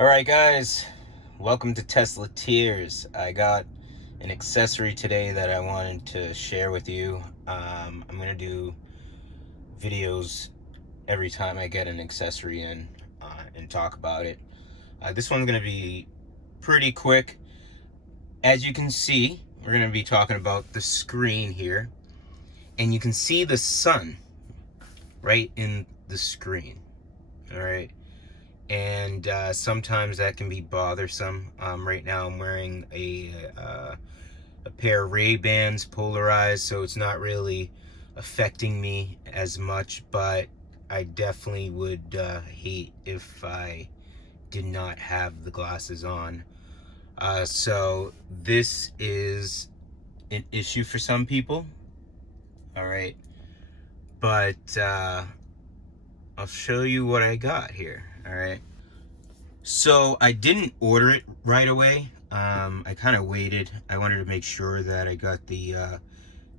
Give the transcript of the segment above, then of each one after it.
All right, guys, welcome to Tesla Tears. I got an accessory today that I wanted to share with you. I'm gonna do videos every time I get an accessory in and talk about it. This one's gonna be pretty quick. As you can see, we're gonna be talking about the screen here, and you can see the sun right in the screen. All right. And sometimes that can be bothersome. Right now I'm wearing a pair of Ray-Bans polarized, so it's not really affecting me as much, but I definitely would hate if I did not have the glasses on. So this is an issue for some people, all right, but I'll show you what I got here, all right. So I didn't order it right away. I kind of waited. I wanted to make sure that I got the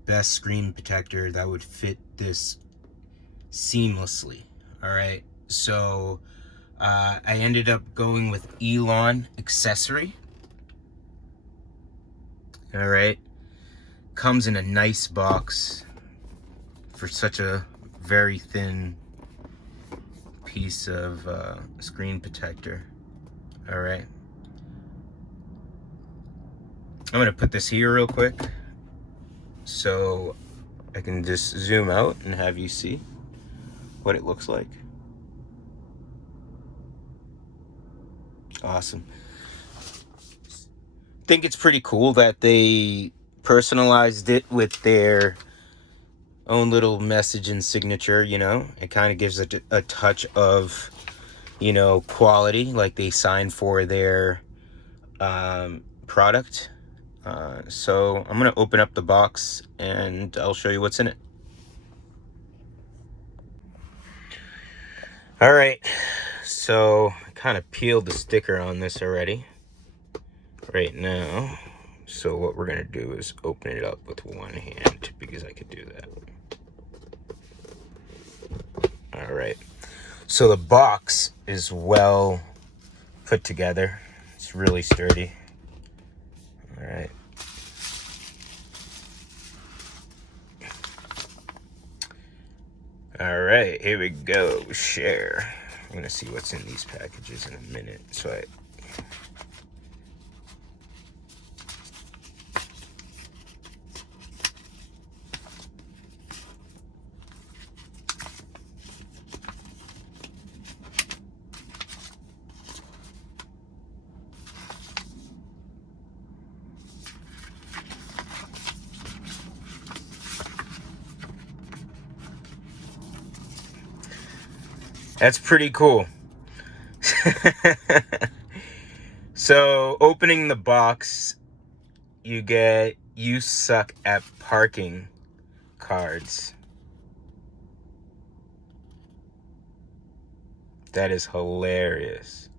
best screen protector that would fit this seamlessly. All right. So I ended up going with Elon accessory. All right. Comes in a nice box for such a very thin piece of screen protector. All right. I'm gonna put this here real quick so I can just zoom out and have you see what it looks like. Awesome. Think it's pretty cool that they personalized it with their own little message and signature, you know. It kind of gives it a touch of, you know, quality, like they signed for their product. So I'm gonna open up the box and I'll show you what's in it. All right, so I kind of peeled the sticker on this already right now. So what we're gonna do is open it up with one hand because I could do that. All right, so the box is well put together. It's really sturdy. All right. All right, here we go. Share. I'm gonna see what's in these packages in a minute. That's pretty cool. So opening the box, you get "You suck at parking" cards. That is hilarious.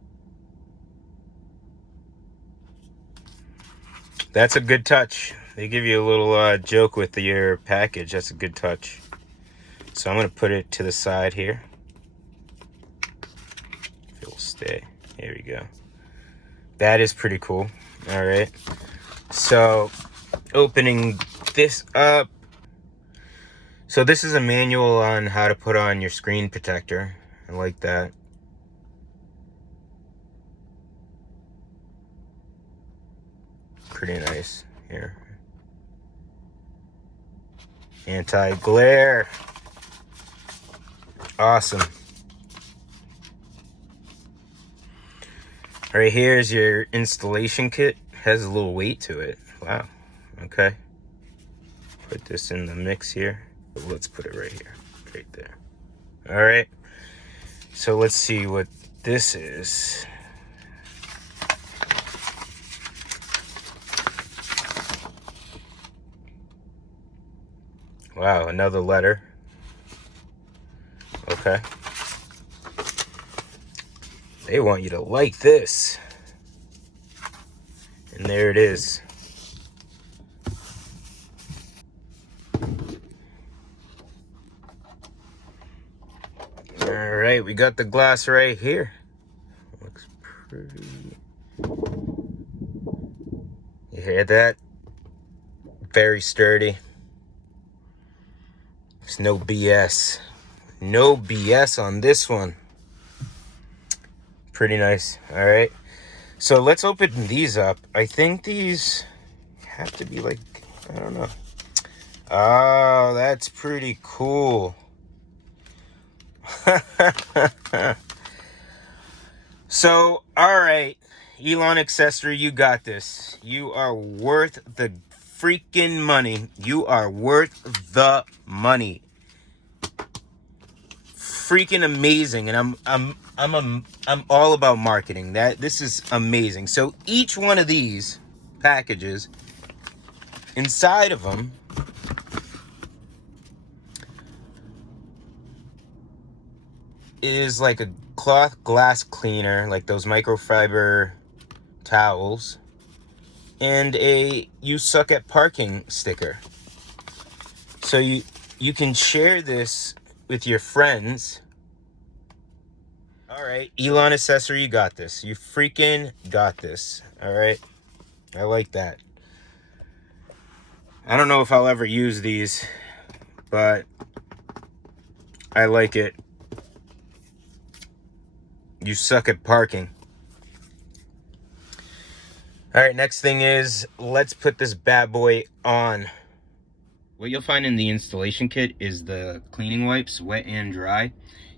That's a good touch. They give you a little joke with your package. That's a good touch. So I'm gonna put it to the side here. If it'll stay. Here we go. That is pretty cool. All right. So opening this up. So this is a manual on how to put on your screen protector. I like that. Pretty nice here. Anti-glare. Awesome. Right here's your installation kit. Has a little weight to it. Wow. Okay. Put this in the mix here. Let's put it right here. Right there. All right. So let's see what this is. Wow, another letter. Okay. They want you to like this. And there it is. All right, we got the glass right here. Looks sturdy. You hear that? Very sturdy. There's no BS. No BS on this one. Pretty nice. All right. So let's open these up. I think these have to be like, I don't know. Oh, that's pretty cool. So, all right, Elon Accessory, you got this. You are worth the freaking money. You are worth the money. Freaking amazing, and I'm all about marketing. This is amazing. So each one of these packages, inside of them, is like a cloth glass cleaner, like those microfiber towels, and a "you suck at parking" sticker. So you can share this with your friends. All right, Elon Accessory, you got this. You freaking got this. All right, I like that. I don't know if I'll ever use these, but I like it. You suck at parking. All right, next thing is, let's put this bad boy on. What you'll find in the installation kit is the cleaning wipes, wet and dry.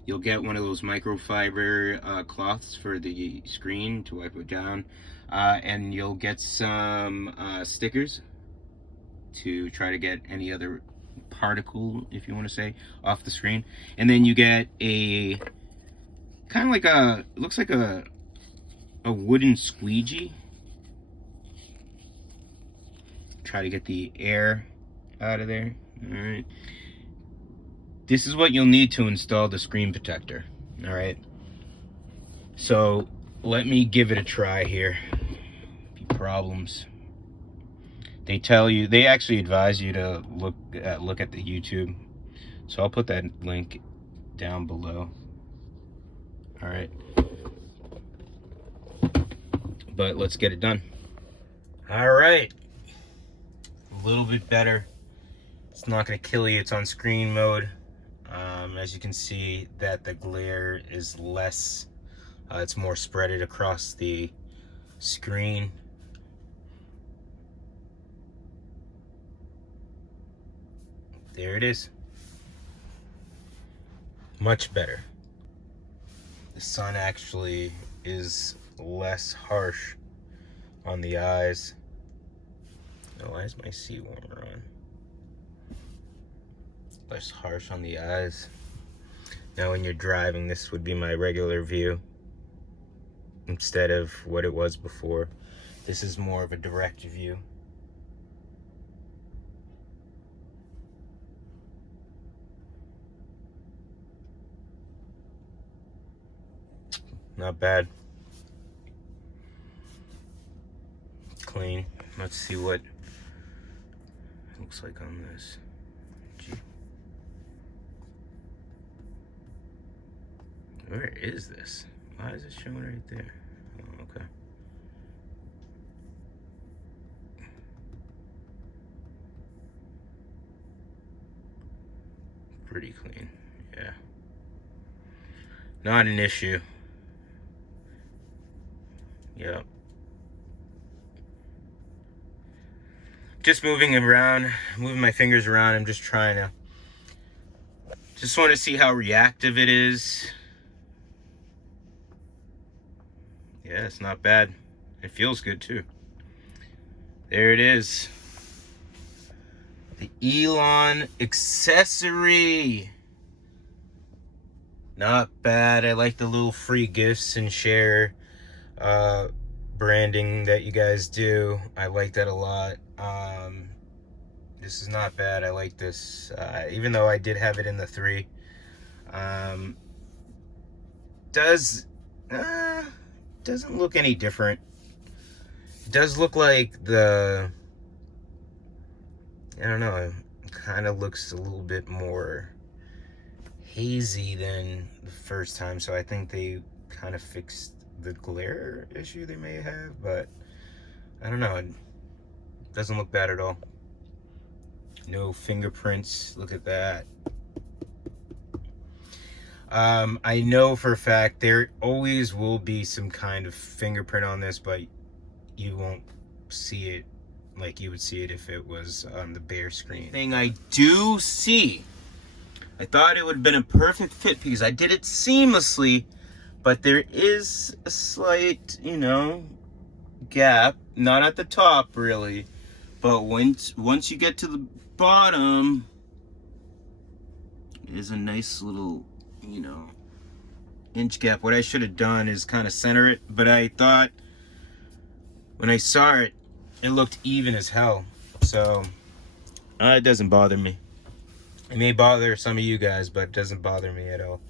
You'll get one of those microfiber cloths for the screen to wipe it down. And you'll get some stickers to try to get any other particle, if you want to say, off the screen. And then you get a kind of like a, it looks like a wooden squeegee. Try to get the air out of there. All right. This is what you'll need to install the screen protector. All right. So let me give it a try here. Problems. They tell you, they actually advise you to look at the YouTube. So I'll put that link down below. All right. But let's get it done. All right. A little bit better. It's not going to kill you. It's on screen mode. As you can see, that the glare is less. It's more spreaded across the screen. There it is. Much better. The sun actually is less harsh on the eyes. Oh, why is my seat warmer on? Less harsh on the eyes. Now when you're driving, this would be my regular view instead of what it was before. This is more of a direct view. Not bad. Clean. Let's see what it looks like on this. Where is this? Why is it showing right there? Oh, okay. Pretty clean, yeah. Not an issue. Yep. Just moving around, moving my fingers around. I'm just trying to, just want to see how reactive it is. Yeah, it's not bad. It feels good too. There it is. The Elon Accessory. Not bad. I like the little free gifts and share branding that you guys do. I like that a lot. This is not bad. I like this. Even though I did have it in the 3. Doesn't look any different. It does look like the, I don't know, it kind of looks a little bit more hazy than the first time, so I think they kind of fixed the glare issue they may have, but I don't know. It doesn't look bad at all. No fingerprints. Look at that. I know for a fact there always will be some kind of fingerprint on this, but you won't see it like you would see it if it was on the bare screen. Thing I do see, I thought it would have been a perfect fit because I did it seamlessly, but there is a slight, gap, not at the top really, but once you get to the bottom, is a nice little, inch gap. What I should have done is kind of center it, but I thought when I saw it, it looked even as hell. So it doesn't bother me. It may bother some of you guys, but it doesn't bother me at all.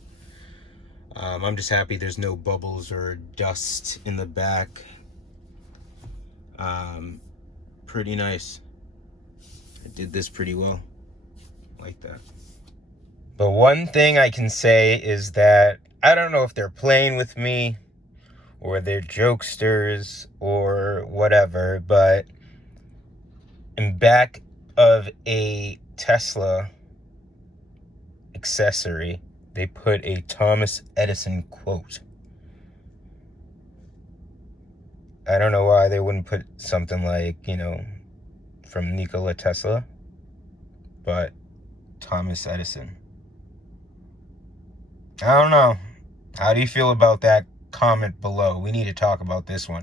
I'm just happy there's no bubbles or dust in the back. Pretty nice. I did this pretty well, like that. But one thing I can say is that I don't know if they're playing with me or they're jokesters or whatever, but in back of a Tesla accessory, they put a Thomas Edison quote. I don't know why they wouldn't put something like, from Nikola Tesla, but Thomas Edison. I don't know. How do you feel about that? Comment below. We need to talk about this one.